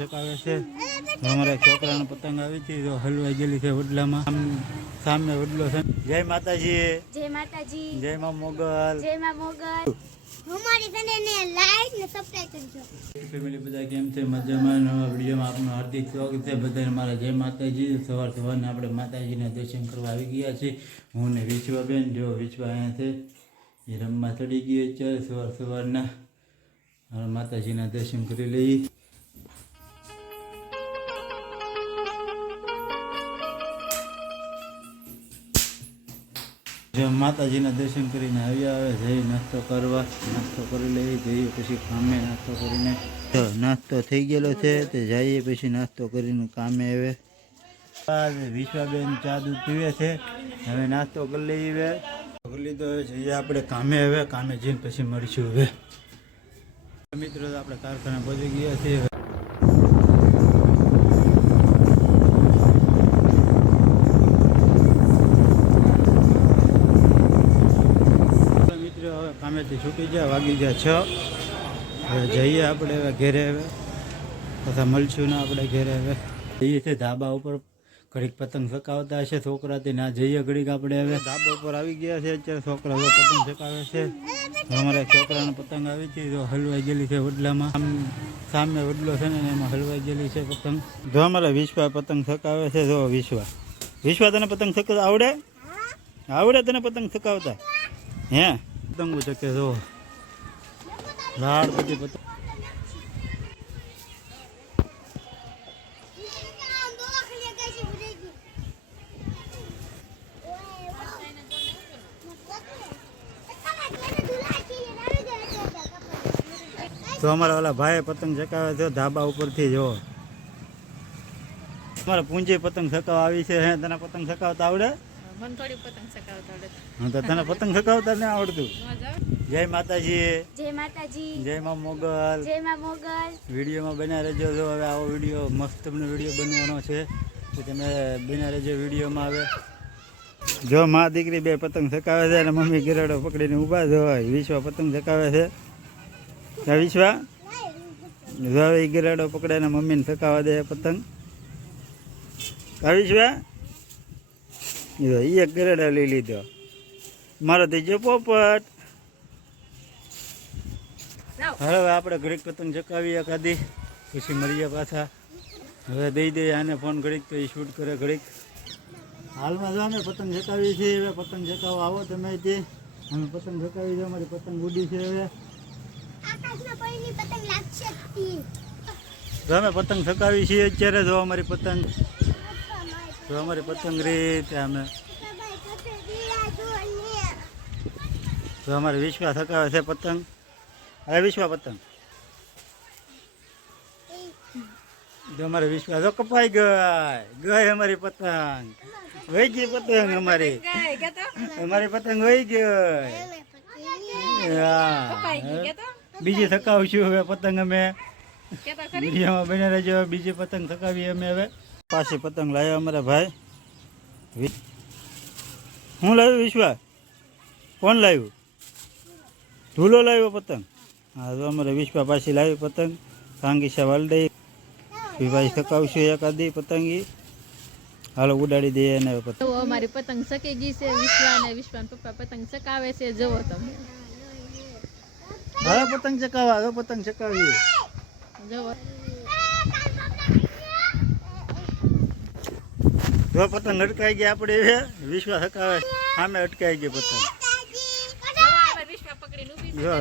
ચકાવે છે. અમારા છોકરાનો પતંગ આવી છે તો હલવાઈ ગયેલી છે વડલામાં. સામે વડલો છે. જય માતાજી. જય માતાજી. જય મા મોગલ. જય માં મોગલ. અમારી ચેનલને લાઈક ને સબસ્ક્રાઇબ કરજો. ફેમિલી બધા કેમ છે? મજામાં? નવા વિડીયોમાં આપનું હાર્દિક સ્વાગત છે. બધાને મારા જય માતાજી. સવાર સવારને આપણે માતાજીના દર્શન કરવા આવી ગયા છે હું ને વિશ્વાબેન જો વિશ્વા અહીંયા છે. એ રમવા ચડી ગયો છે સવાર સવારના. માતાજીના દર્શન કરી લઈએ. જો માતાજીના દર્શન કરીને આવ્યા આવે જઈ નાસ્તો કરવા, નાસ્તો કરી લઈએ, જઈએ પછી કામે નાસ્તો કરીને. તો નાસ્તો થઈ ગયેલો છે, તે જઈએ પછી નાસ્તો કરીને કામે આવે. વિશ્વાબેન ચા દૂધ પીવે છે, હવે નાસ્તો કરી લઈએ કરી લીધો જઈએ આપણે કામે હવે, કામે જઈને પછી મળીશું હવે. મિત્રો આપણે કારખાના પહોંચી ગયા છીએ. જાય છ. હવે જઈએ આપણે હવે ઘેરે હવે. તથા મળશું ને આપણે ઘેરે હવે. જઈએ છે ધાબા ઉપર ઘડીક પતંગ ચકાવતા હશે છોકરાથી ના જઈએ ઘડીક આપણે હવે. ધાબા ઉપર આવી ગયા છે અત્યારે છોકરા હવે પતંગ ચકાવે છે. અમારા છોકરાને પતંગ આવી છે તો હલવાઈ ગયેલી છે વડલામાં. આમ સામે વડલો છે ને એમાં હલવાઈ ગયેલી છે પતંગ. જો અમારા વિશ્વા પતંગ ચકાવે છે, જો વિશ્વા. વિશ્વા તને પતંગ ચકાવતા આવડે? આવડે તને પતંગ ચકાવતા હે? પતંગો ચકે જો. લાડ બધી પતંગ તો અમારા ઓલા ભાઈ પતંગ ચકાવે છે, ધાબા ઉપરથી જો અમારા પૂંજી પતંગ ચકાવવા આવી છે, હે, તને પતંગ ચકાવતા આવડે? મને થોડી પતંગ ચકાવતા આવડે હા તો તને પતંગ ચકાવતા ને આવડતું. જય માતાજી. જય માતાજી. જય માં મોગલ. જય માં મોગલ. વિડીયોમાં બના રહેજો જો હવે આવો વીડિયો મસ્ત તમને વીડિયો બનવાનો છે. તો તમે બન્યા રહેજો વિડીયોમાં આવે જો મા દીકરી બે પતંગ ચકાવે છે અને મમ્મી ગિરાડો પકડીને ઊભા જ હોય. વિશ્વા પતંગ ચકાવે છે. ક્યાં વિશ્વા. જો હવે ઈ ગિરાડો પકડે ને મમ્મીને ચકાવા દે પતંગ. ક્યાં વિશ્વા. જો એક ગરેડા લઈ લીધો. મારો થઈ ગયો પોપટ હવે આપણે ઘડીક પતંગ ચકાવીએ કાદી પછી મળીએ પાછા. હવે દઈ દઈએ, આને ફોન ઘડીક તો એ શૂટ કરે ઘડીક. હાલમાં જો અમે પતંગ ચકાવી છે હવે પતંગ ચકાવવા આવો તમે તે અમે પતંગ ચકાવી છે અમારી પતંગ ઉડી છે હવે. અમે પતંગ ચકાવી છીએ અત્યારે, જો અમારી પતંગ જો અમારી પતંગ રીતે અમે જો અમારે વિશ્વા થકાવે છે પતંગ. હવે વિશ્વા પતંગ. જો અમારે વિશ્વા જો કપાઈ ગઈ. ગઈ અમારી પતંગ. વહી ગઈ પતંગ અમારી. અમારી પતંગ વહી ગઈ. બીજી થકાવશું હવે પતંગ અમે. બીજામાં બને રહેજો. બીજી પતંગ થકાવીએ અમે હવે. પાછી પતંગ લાવ્યા અમારા ભાઈ. હું લાવ્યું વિશ્વા? કોણ લાવ્યું? ધૂલો લાવ્યો પતંગ? હા તો અમારે વિશ્વા પાછી લાવી પતંગ. કાંગીસા વાલદઈ વિભાઈ થકાવશું એકાદી પતંગી. હાલો ઉડાડી દઈએ અને પતંગ. અમારી પતંગ સકી ગઈ છે વિશ્વા અને વિશ્વા પપ્પા પતંગ ચકાવે છે જુઓ તમે. હવે પતંગ ચકાવવા હવે પતંગ ચકાવીએ જુઓ. જો પતંગ અટકાઈ ગયા આપણે એ વિશ્વાસ હકાવે. સામે અટકાઈ ગઈ પતંગ. જો.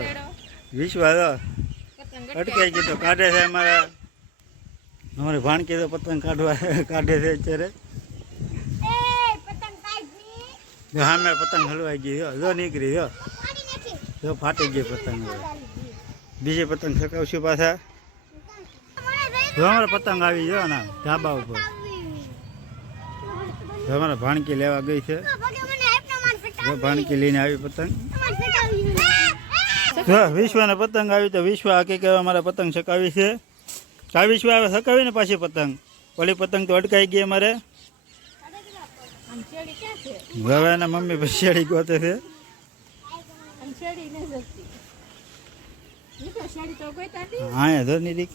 વિશ્વાસ અટકાઈ ગયો તો કાઢે છે અમારા. અમારે ભાણકી તો પતંગ કાઢવા કાઢે છે અત્યારે. સામે પતંગ હલવાઈ ગઈ જો નીકળી જો જો ફાટી ગઈ પતંગ બીજે પતંગ સકાવશું પાછા. જો અમારે પતંગ આવી ગયો ના, ધાબા ઉપર. અમારે ભાણકી લેવા ગઈ છે. ભાણકી લઈને આવી પતંગ. જો વિશ્વને પતંગ આવી તો વિશ્વ આખી કહેવા અમારે પતંગ સકાવી છે. આ વિશ્વ આવે સકાવીને પાછી પતંગ. ઓલી પતંગ તો અટકાઈ ગઈ અમારે. હવે એના મમ્મી પછી ગોતે છે. હા ધોની દીક.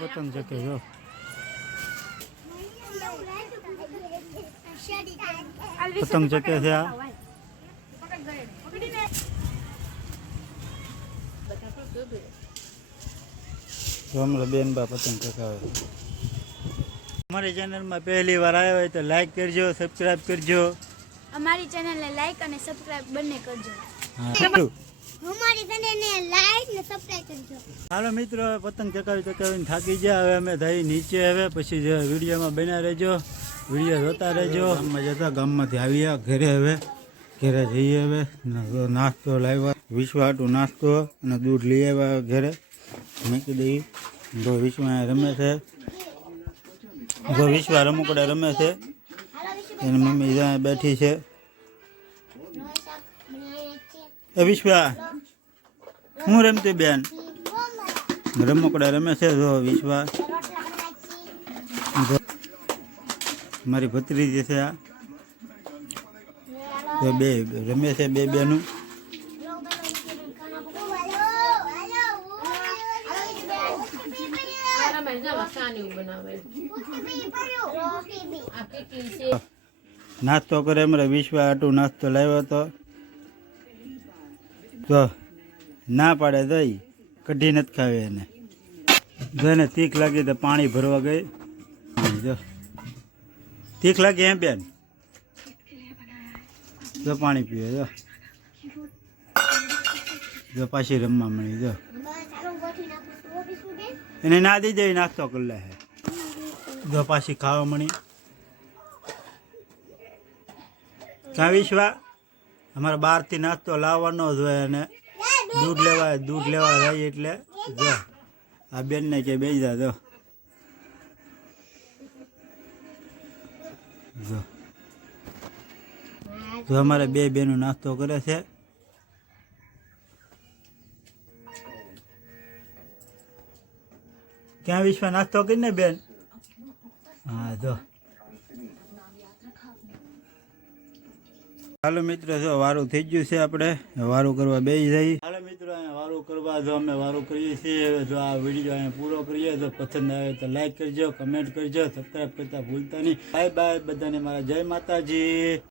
પતંગ ચકે જો. પતંગ ચકે છે આ? હમણાં બેન બા પતંગ ચકાવે અમારી ચેનલમાં પહેલી વાર આવ્યા હોય તો લાઈક કરજો સબસ્ક્રાઈબ કરજો. અમારી ચેનલને લાઈક અને સબસ્ક્રાઇબ બંને કરજો. હા. અમારી ચેનલને લાઈક ને સબસ્ક્રાઇબ કરજો. હાલો મિત્રો પતંગ ચકાવી ચકાવીને થાકી ગયા. હવે અમે થઈ નીચે હવે પછી વીડિયો વિડીયોમાં બન્યા રહેજો. વીડિયો જોતા રહેજો. ગામમાં જતા ગામમાંથી આવ્યા ઘરે હવે, ઘરે જઈએ હવે નાસ્તો લાવ્યા, વિશ્વાટું નાસ્તો અને દૂધ લઈ આવ્યા ઘરે. મૂકી દઈ જો વિશ્વા રમે છે. જો વિશ્વા રમકડા રમે છે. એની મમ્મી ત્યાં બેઠી છે. એ વિશ્વા, હું રમતી બેન? રમકડા રમે છે, જો વિશ્વા જો મારી ભત્રીજી છે આ. તો બે રમે છે બે બેનું. નાસ્તો કરે અમારે વિશ્વા આટું નાસ્તો લાવ્યો હતો. તો ના પાડે દઈ કઢી નથી ખાવે એને. જો એને તીખ લાગી તો પાણી ભરવા ગઈ. જો. તીખ લાગે એમ બેન? જો પાણી પીવે જો. જો પાછી રમવા મળી જો. એને ના દઈ દે નાસ્તો કરી લે જો પાછી ખાવા મળી ક્યાં વિશ્વા અમારે બહારથી નાસ્તો લાવવાનો જ હોય અને દૂધ લેવા દૂધ લેવા જાય એટલે, જો. આ બેનને કે બેસી જા, જો. જો. જો અમારે બે બેનો નાસ્તો કરે છે. ક્યાં વિશ્વ નાસ્તો કરીને બેન? હા, જો. હાલો મિત્રો, જો વારું થઈ ગયું છે આપણે. વારું કરવા મિત્રો અહીંયા વારું કરવા જો અમે વારું કરીએ છીએ. જો આ વીડિયો અહીંયા પૂરો કરીએ, તો પસંદ આવે તો લાઈક કરજો કમેન્ટ કરજો સબસ્ક્રાઈબ કરતા ભૂલતા નહીં. બાય બાય બધાને મારા જય માતાજી.